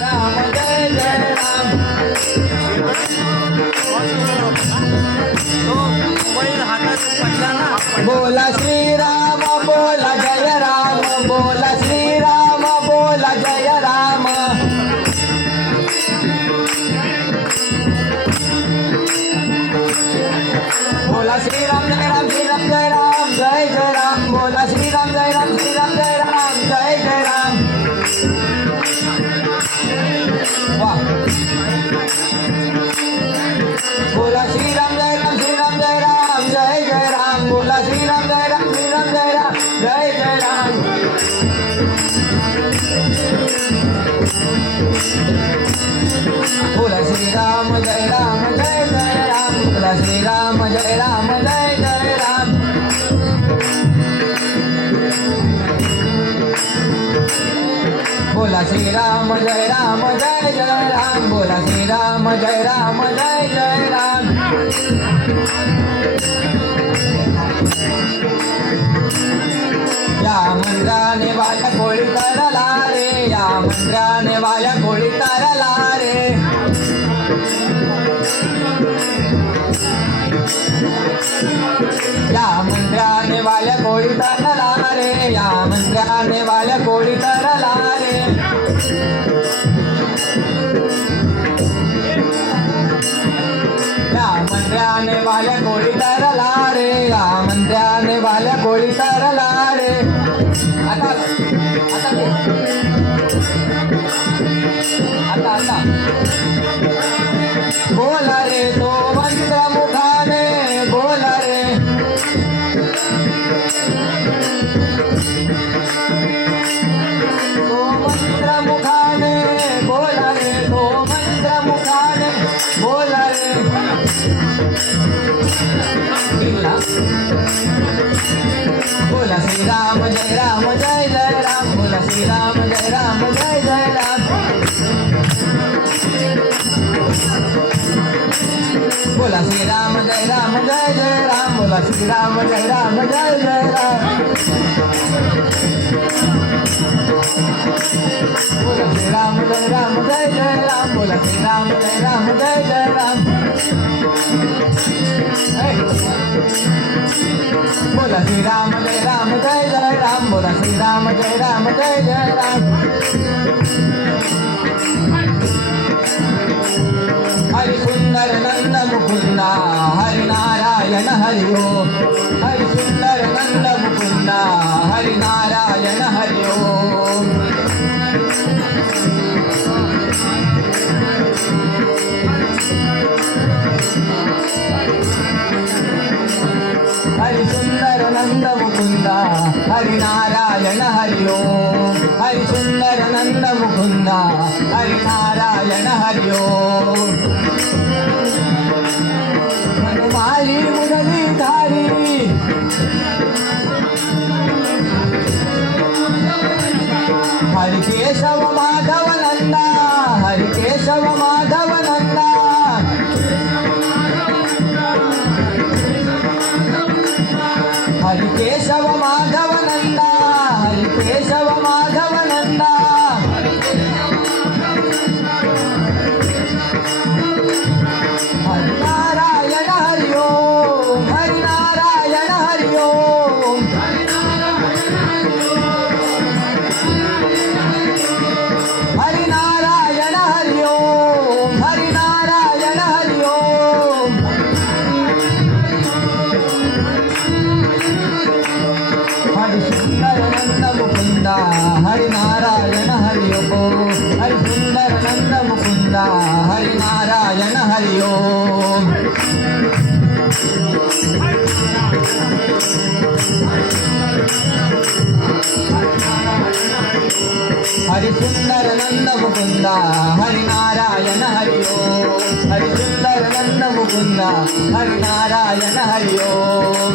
राम जय राम जय जय राम बोला श्रीराम जय राम जय जय बोला बोला श्री राम जय राम जय जय राम बोला श्री राम जय राम जय जय राम बोला श्री राम जय राम जय जय राम बोला श्री राम जय राम जय जय राम बोला श्री राम जय राम जय जय राम बोला श्री राम जय राम जय जय राम हे. बोला श्री राम जय राम जय जय राम बोला श्री राम जय राम जय जय राम हरि सुंदर नंद मुकुंदा हरि नारायण हरि ओम हरि सुंदर नंद मुकुंदा हरि नारायण हरि ओम హరి నారాయణ హరి ఓం హరి సుందర నంద ముకుంద హరి నారాయణ హరి ఓం హనుమాలి మురళీధారి హరి కేశవ సుందర నంద ముకుంద హరి నారాయణ హరి ఓం హరి సుందర నంద ముకుంద హరి నారాయణ హరి ఓం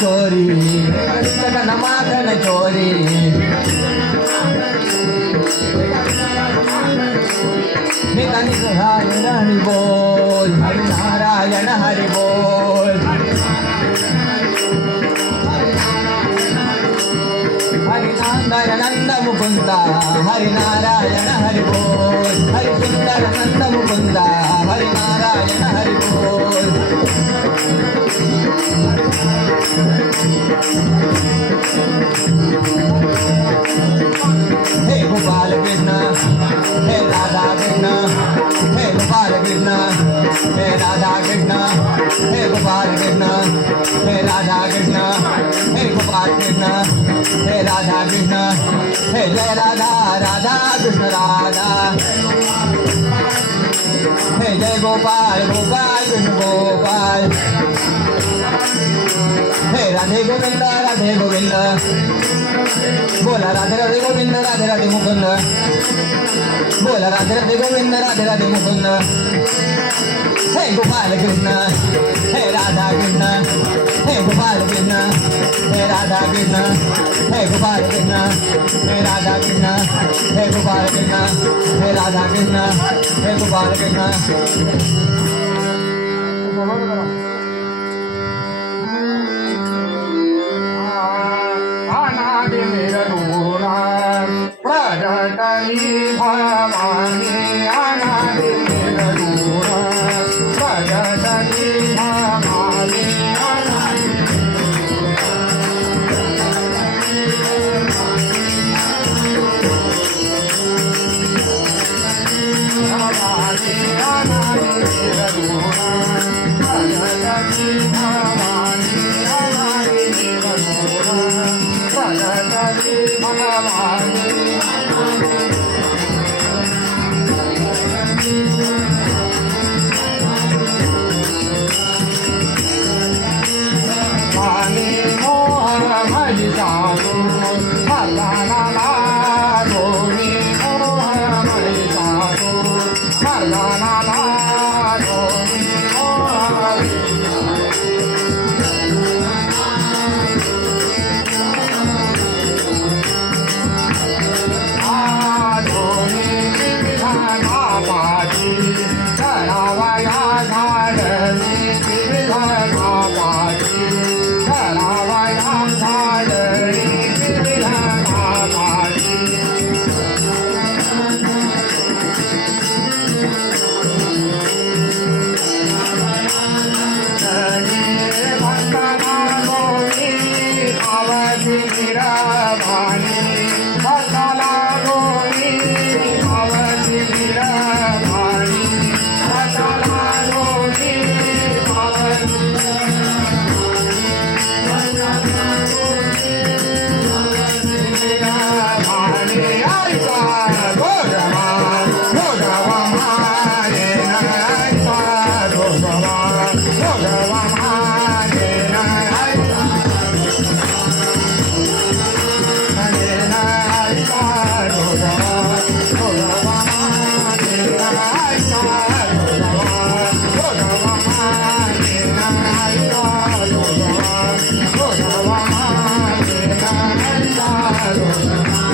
chori Kada nama kada chori Mita nika hari nani bol Hari nara yana hari bol Hari nanda yana nanda mukunta Hari nara yana Krishna Radha हे जय गोपाल गोपाल कृष्ण गोपाल हे राधे गोविंद राधे गोविंद बोला राधे राधे गोविंद राधे राधे मुकुंद बोला राधे राधे गोविंद राधे राधे मुकुंद हे गोपाल कृष्ण हे Radha Krishna Hey Gopal Krishna, Hey Radha Krishna, Hey Gopal Krishna, Hey Radha Krishna, Hey Gopal Krishna, Hey Radha Krishna, Hey Gopal Krishna. Anadi mera Ram, Prajatani Bhavani. Gracias.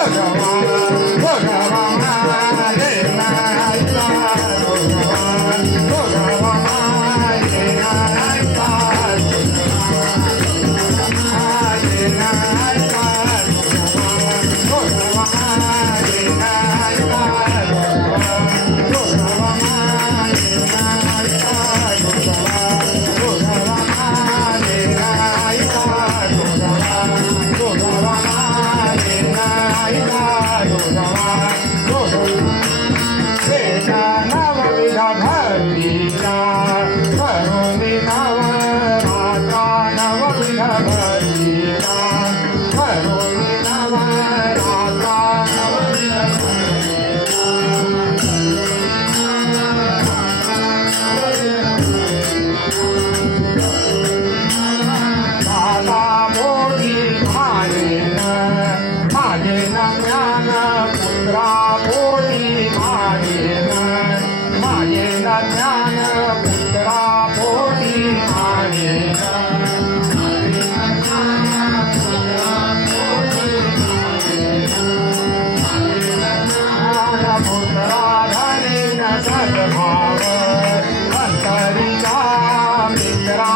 ಭಗವಾನ ಭಗವಾನ ज्ञान पुत्रा धनेन सद्भाव अंतरिका मित्रा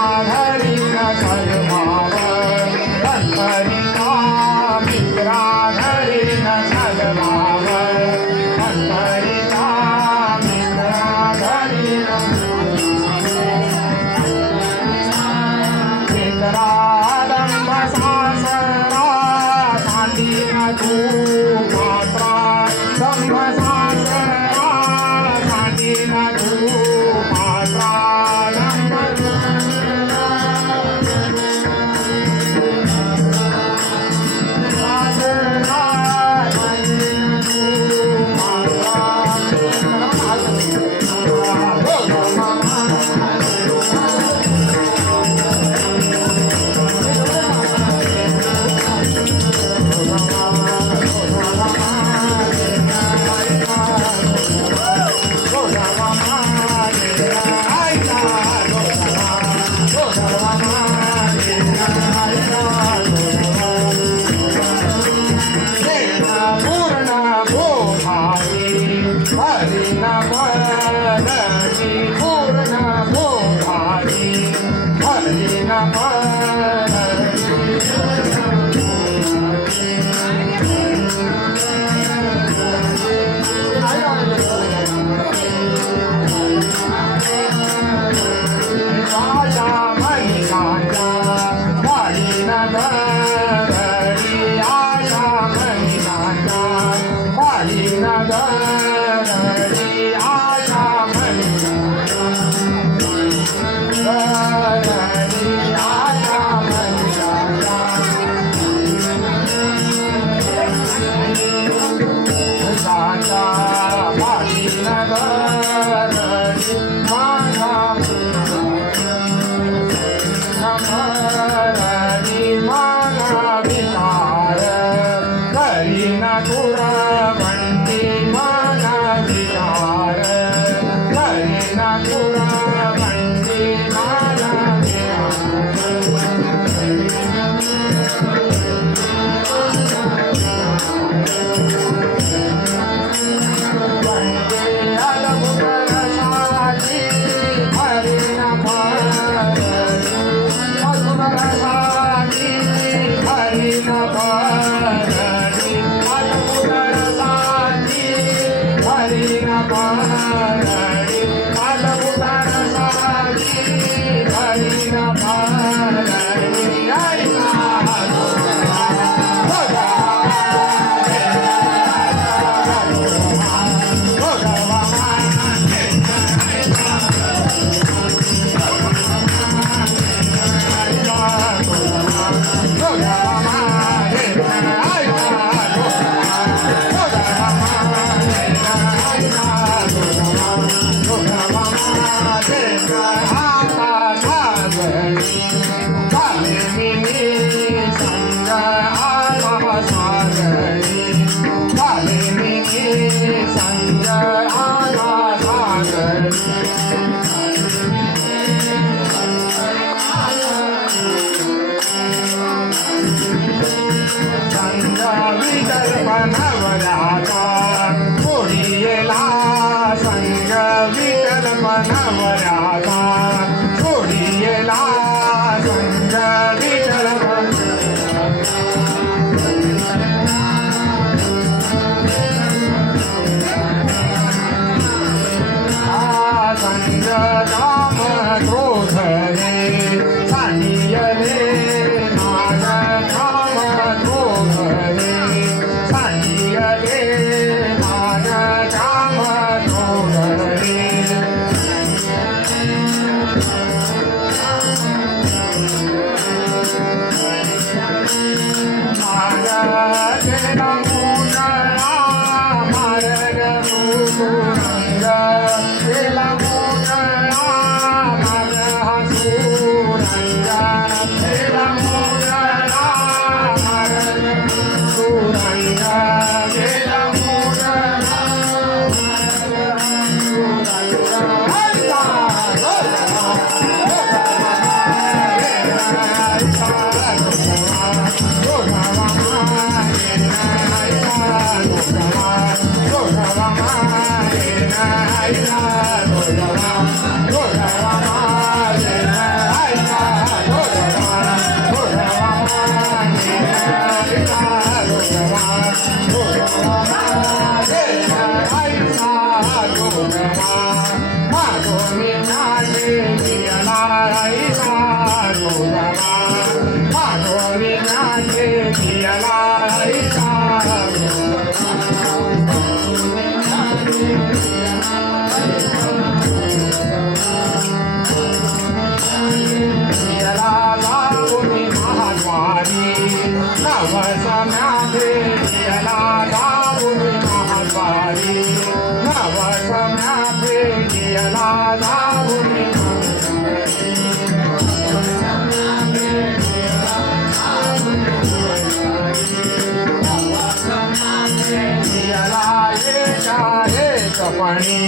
सपणे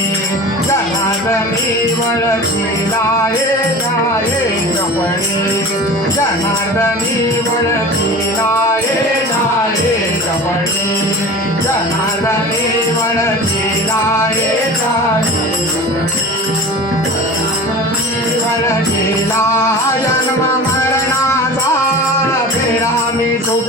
जनार्दनी वळती लाये जाये सपणे जनार्दनी वळती लाये जाये सपणे जनार्दनी वळती लाये जाये वळती जन्म मरणाचा फेरा मी सुख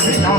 I'm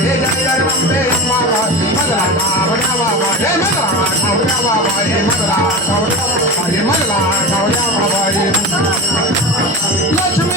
हे जय जगदंबे बाबा मधला ठावड्या बाबा हे मधला ठावड्या बाबा हे मधला ठावड्या बाबा हे मधला ठावड्या बाबा हे लक्ष्मी